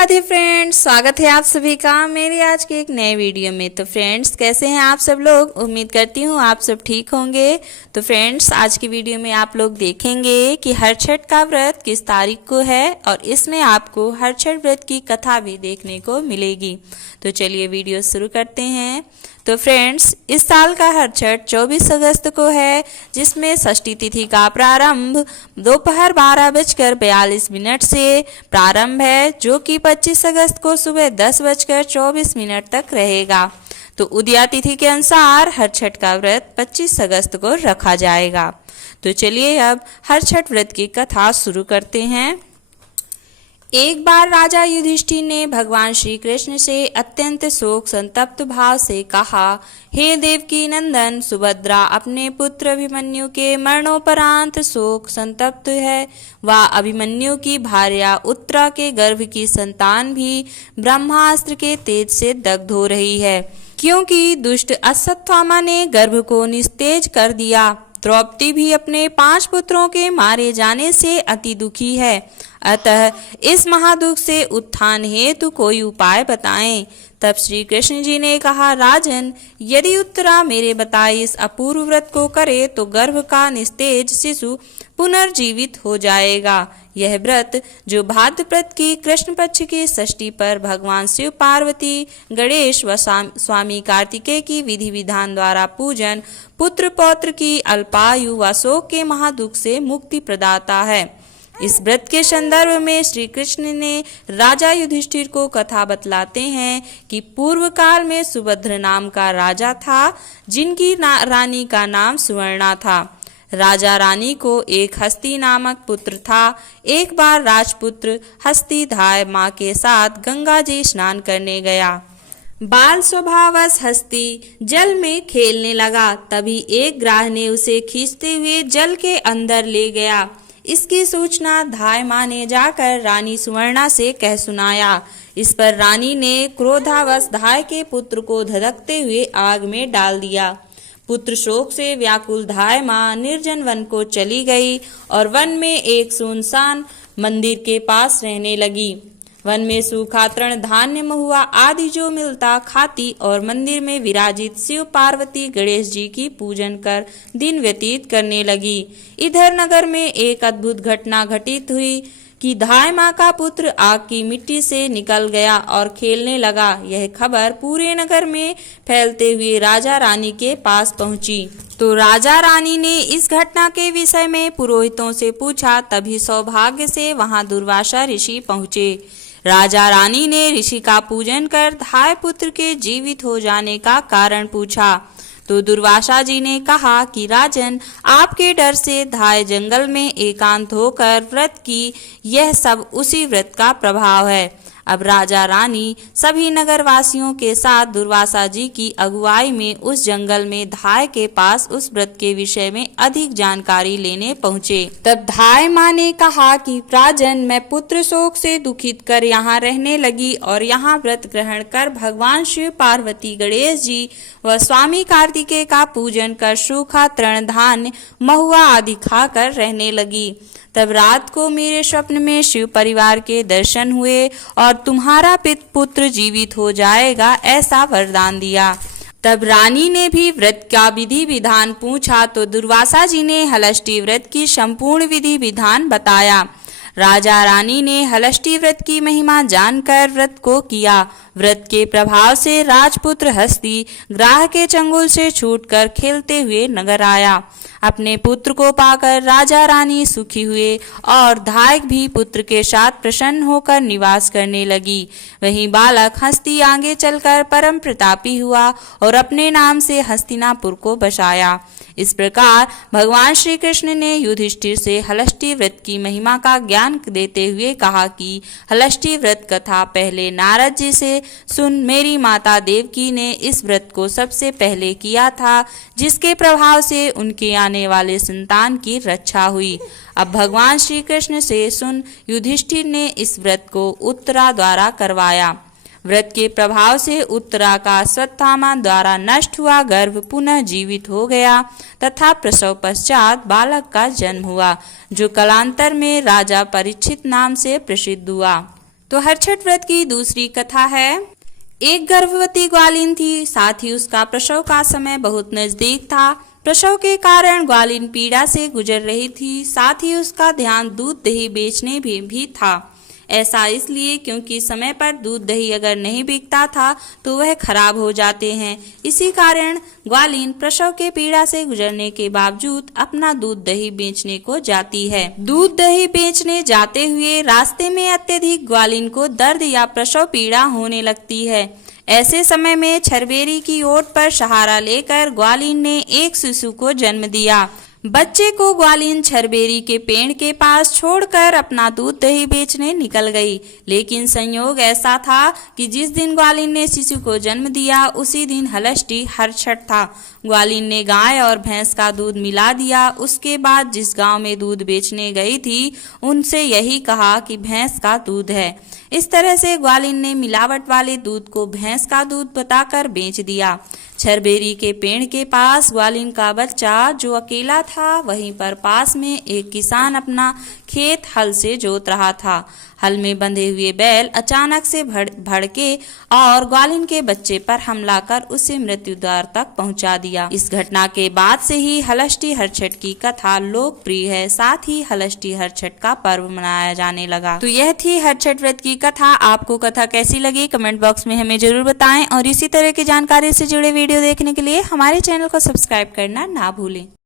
Radhe friends, स्वागत है आप सभी का मेरी आज के एक नए वीडियो में। तो फ्रेंड्स, कैसे हैं आप सब लोग? उम्मीद करती हूँ आप सब ठीक होंगे। तो फ्रेंड्स, आज की वीडियो में आप लोग देखेंगे कि हर छठ का व्रत किस तारीख को है और इसमें आपको हर छठ व्रत की कथा भी देखने को मिलेगी। तो चलिए वीडियो शुरू करते हैं। तो फ्रेंड्स, इस साल का हर छठ 24 अगस्त को है, जिसमें षष्ठी तिथि का प्रारंभ दोपहर 12:42 से प्रारंभ है, जो कि 25 अगस्त को सुबह 10:24 तक रहेगा। तो उदया तिथि के अनुसार हर छठ का व्रत 25 अगस्त को रखा जाएगा। तो चलिए अब हर छठ व्रत की कथा शुरू करते हैं। एक बार राजा युधिष्ठिर ने भगवान श्री कृष्ण से अत्यंत शोक संतप्त भाव से कहा, हे देवकी नंदन सुभद्रा अपने पुत्र अभिमन्यु के मरणोपरांत शोक संतप्त है। वह अभिमन्यु की भार्या उत्तरा के गर्भ की संतान भी ब्रह्मास्त्र के तेज से दग्ध हो रही है, क्योंकि दुष्ट अश्वत्थामा ने गर्भ को निस्तेज कर दिया। द्रौपदी भी अपने 5 पुत्रों के मारे जाने से अति दुखी है। अतः इस महादुख से उत्थान हेतु कोई उपाय बताएं। तब श्री कृष्ण जी ने कहा, राजन, यदि उत्तरा मेरे बताए इस अपूर्व व्रत को करे तो गर्भ का निस्तेज शिशु पुनर्जीवित हो जाएगा। यह व्रत जो भाद्रपद की कृष्ण पक्ष की षष्ठी पर भगवान शिव, पार्वती, गणेश व स्वामी कार्तिकेय की विधि विधान द्वारा पूजन पुत्र पौत्र की अल्पायु व शोक के महादुख से मुक्ति प्रदाता है। इस व्रत के संदर्भ में श्री कृष्ण ने राजा युधिष्ठिर को कथा बतलाते हैं कि पूर्व काल में सुभद्र नाम का राजा था, जिनकी रानी का नाम सुवर्णा था। राजा रानी को एक हस्ती नामक पुत्र था। एक बार राजपुत्र हस्ती धाय माँ के साथ गंगा जी स्नान करने गया। बाल स्वभावश हस्ती जल में खेलने लगा। तभी एक ग्राह ने उसे खींचते हुए जल के अंदर ले गया। इसकी सूचना धाय माँ ने जाकर रानी सुवर्णा से कह सुनाया। इस पर रानी ने क्रोधावश धाय के पुत्र को धधकते हुए आग में डाल दिया। पुत्र शोक से व्याकुल धाय माँ निर्जन वन को चली गई और वन में एक सुनसान मंदिर के पास रहने लगी। वन में सूखा तृण, धान्य, महुआ आदि जो मिलता खाती और मंदिर में विराजित शिव, पार्वती, गणेश जी की पूजन कर दिन व्यतीत करने लगी। इधर नगर में एक अद्भुत घटना घटित हुई कि धाय माँ का पुत्र आग की मिट्टी से निकल गया और खेलने लगा। यह खबर पूरे नगर में फैलते हुए राजा रानी के पास पहुंची। तो राजा रानी ने इस घटना के विषय में पुरोहितों से पूछा। तभी सौभाग्य से वहां दुर्वासा ऋषि पहुंचे। राजा रानी ने ऋषि का पूजन कर धाय पुत्र के जीवित हो जाने का कारण पूछा। तो दुर्वासा जी ने कहा कि राजन, आपके डर से धाय जंगल में एकांत होकर व्रत की, यह सब उसी व्रत का प्रभाव है। अब राजा रानी सभी नगरवासियों के साथ दुर्वासा जी की अगुवाई में उस जंगल में धाय के पास उस व्रत के विषय में अधिक जानकारी लेने पहुँचे। तब धाय माँ ने कहा कि राजन, मैं पुत्र शोक से दुखित कर यहाँ रहने लगी और यहाँ व्रत ग्रहण कर भगवान शिव, पार्वती, गणेश जी व स्वामी कार्तिकेय का पूजन कर सूखा तृण, धान्य, महुआ आदि खाकर रहने लगी। तब रात को मेरे स्वप्न में शिव परिवार के दर्शन हुए और तुम्हारा पुत्र जीवित हो जाएगा, ऐसा वरदान दिया। तब रानी ने भी व्रत का विधि विधान पूछा। तो दुर्वासा जी ने हलष्टी व्रत की संपूर्ण विधि विधान बताया। राजा रानी ने हलष्टी व्रत की महिमा जानकर व्रत को किया। व्रत के प्रभाव से राजपुत्र हस्ती ग्राह के चंगुल से छूटकर खेलते हुए नगर आया। अपने पुत्र को पाकर राजा रानी सुखी हुए और धाय भी पुत्र के साथ प्रसन्न होकर निवास करने लगी। वहीं बालक हस्ती आगे चलकर परम प्रतापी हुआ और अपने नाम से हस्तिनापुर को बसाया। इस प्रकार भगवान श्री कृष्ण ने युधिष्ठिर से हलष्टी व्रत की महिमा का ज्ञान देते हुए कहा कि हलष्टी व्रत कथा पहले नारद जी से सुन। मेरी माता देवकी ने इस व्रत को सबसे पहले किया था, जिसके प्रभाव से उनके आने वाले संतान की रक्षा हुई। अब भगवान श्री कृष्ण से सुन। युधिष्ठिर ने इस व्रत को उत्तरा द्वारा करवाया। व्रत के प्रभाव से उत्तरा का अश्वत्थामा द्वारा नष्ट हुआ गर्भ पुनः जीवित हो गया तथा प्रसव पश्चात बालक का जन्म हुआ, जो कालांतर में राजा परीक्षित नाम से प्रसिद्ध हुआ। तो हरछठ व्रत की दूसरी कथा है। एक गर्भवती ग्वालिन थी, साथ ही उसका प्रसव का समय बहुत नजदीक था। प्रसव के कारण ग्वालिन पीड़ा से गुजर रही थी, साथ ही उसका ध्यान दूध दही बेचने भी था। ऐसा इसलिए क्योंकि समय पर दूध दही अगर नहीं बिकता था तो वह खराब हो जाते हैं। इसी कारण ग्वालिन प्रसव के पीड़ा से गुजरने के बावजूद अपना दूध दही बेचने को जाती है। दूध दही बेचने जाते हुए रास्ते में अत्यधिक ग्वालिन को दर्द या प्रसव पीड़ा होने लगती है। ऐसे समय में छरबेरी की ओट पर सहारा लेकर ग्वालिन ने एक शिशु को जन्म दिया। बच्चे को ग्वालिन छरबेरी के पेड़ के पास छोड़कर अपना दूध दही बेचने निकल गई। लेकिन संयोग ऐसा था कि जिस दिन ग्वालिन ने शिशु को जन्म दिया उसी दिन हलष्टी हरछठ था। ग्वालिन ने गाय और भैंस का दूध मिला दिया। उसके बाद जिस गांव में दूध बेचने गई थी उनसे यही कहा कि भैंस का दूध है। इस तरह से ग्वालिन ने मिलावट वाले दूध को भैंस का दूध बताकर बेच दिया। छरबेरी के पेड़ के पास ग्वालिन का बच्चा जो अकेला था, वहीं पर पास में एक किसान अपना खेत हल से जोत रहा था। हल में बंधे हुए बैल अचानक से भड़के और ग्वालिन के बच्चे पर हमला कर उसे मृत्यु द्वार तक पहुंचा दिया। इस घटना के बाद से ही हलष्टी हरछठ की कथा लोकप्रिय है, साथ ही हलष्टी हरछठ का पर्व मनाया जाने लगा। तो यह थी हरछठ व्रत की कथा। आपको कथा कैसी लगी कमेंट बॉक्स में हमें जरूर बताएं और इसी तरह की जानकारी से जुड़े वीडियो देखने के लिए हमारे चैनल को सब्सक्राइब करना ना भूलें।